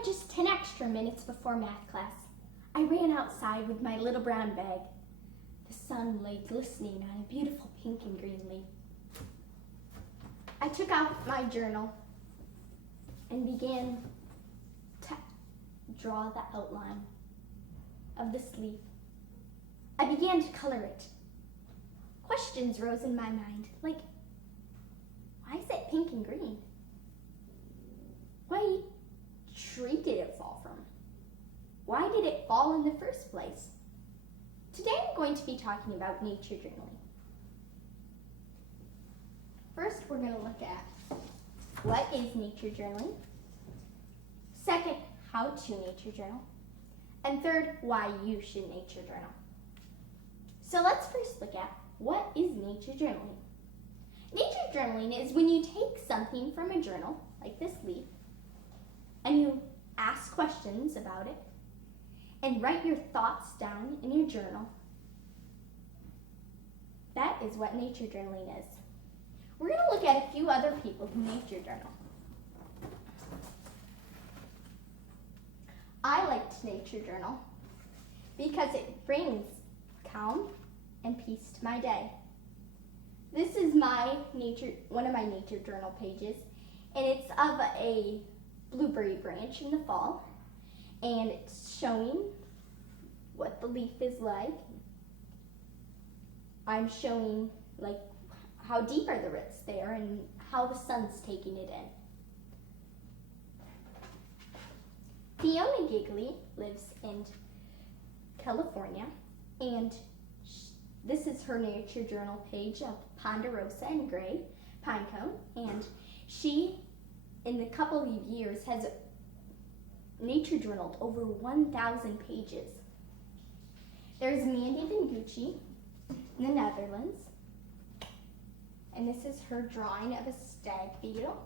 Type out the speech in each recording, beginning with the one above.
had just 10 extra minutes before math class. I ran outside with my little brown bag. The sun lay glistening on a beautiful pink and green leaf. I took out my journal and began to draw the outline of this leaf. I began to color it. Questions rose in my mind, like, why is it pink and green? What tree did it fall from? Why did it fall in the first place? Today I'm going to be talking about nature journaling. First, we're going to look at what is nature journaling. Second, how to nature journal. And third, why you should nature journal. So let's first look at what is nature journaling. Nature journaling is when you take something from a journal, like this leaf, and you ask questions about it and write your thoughts down in your journal. That is what nature journaling is. We're going to look at a few other people who nature journal. I like to nature journal because it brings calm and peace to my day. This is one of my nature journal pages, and it's of a blueberry branch in the fall, and it's showing what the leaf is like. I'm showing like how deep are the roots there and how the sun's taking it in. Fiona Gigley lives in California, and this is her nature journal page of ponderosa and gray pinecone, and she, in a couple of years, has nature journaled over 1,000 pages. There's Mandy Vingucci in the Netherlands, and this is her drawing of a stag beetle.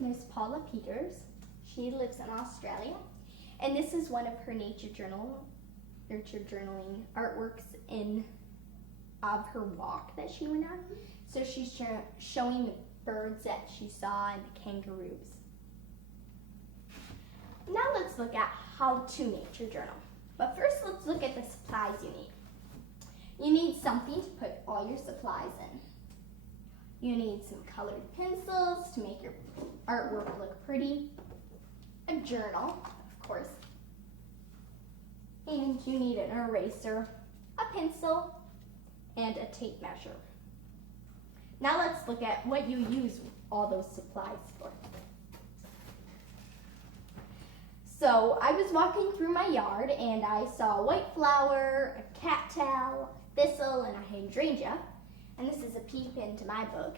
There's Paula Peters. She lives in Australia, and this is one of her nature journaling artworks of her walk that she went on. So she's showing the birds that she saw and the kangaroos. Now let's look at how to nature journal. But first, let's look at the supplies you need. You need something to put all your supplies in. You need some colored pencils to make your artwork look pretty, a journal, of course, and you need an eraser, a pencil, and a tape measure. Now let's look at what you use all those supplies for. So I was walking through my yard and I saw a white flower, a cattail, a thistle, and a hydrangea. And this is a peep into my book.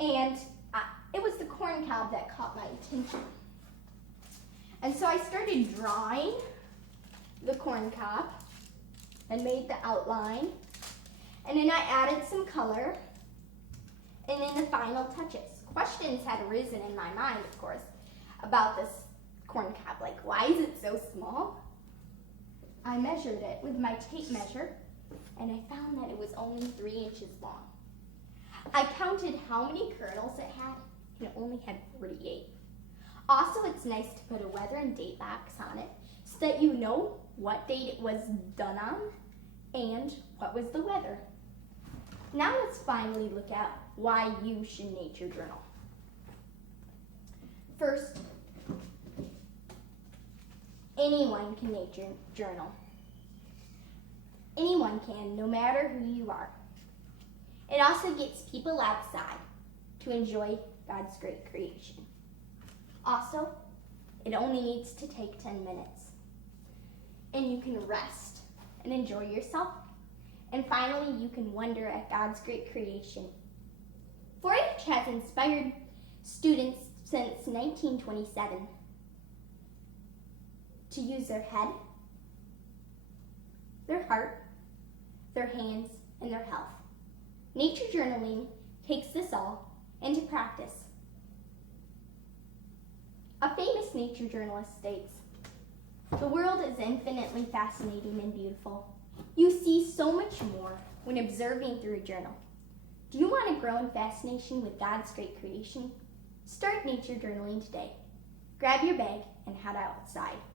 And it was the corn cob that caught my attention. And so I started drawing the corn cob and made the outline. And then I added some color. And then the final touches. Questions had arisen in my mind, of course, about this corn cob. Like, why is it so small? I measured it with my tape measure, and I found that it was only 3 inches long. I counted how many kernels it had, and it only had 48. Also, it's nice to put a weather and date box on it so that you know what date it was done on and what was the weather. Now let's finally look at why you should nature journal. First, anyone can nature journal. Anyone can, no matter who you are. It also gets people outside to enjoy God's great creation. Also, it only needs to take 10 minutes. And you can rest and enjoy yourself. And finally, you can wonder at God's great creation. 4-H has inspired students since 1927 to use their head, their heart, their hands, and their health. Nature journaling takes this all into practice. A famous nature journalist states, "The world is infinitely fascinating and beautiful. You see so much more when observing through a journal. Do you want to grow in fascination with God's great creation? Start nature journaling today. Grab your bag and head outside.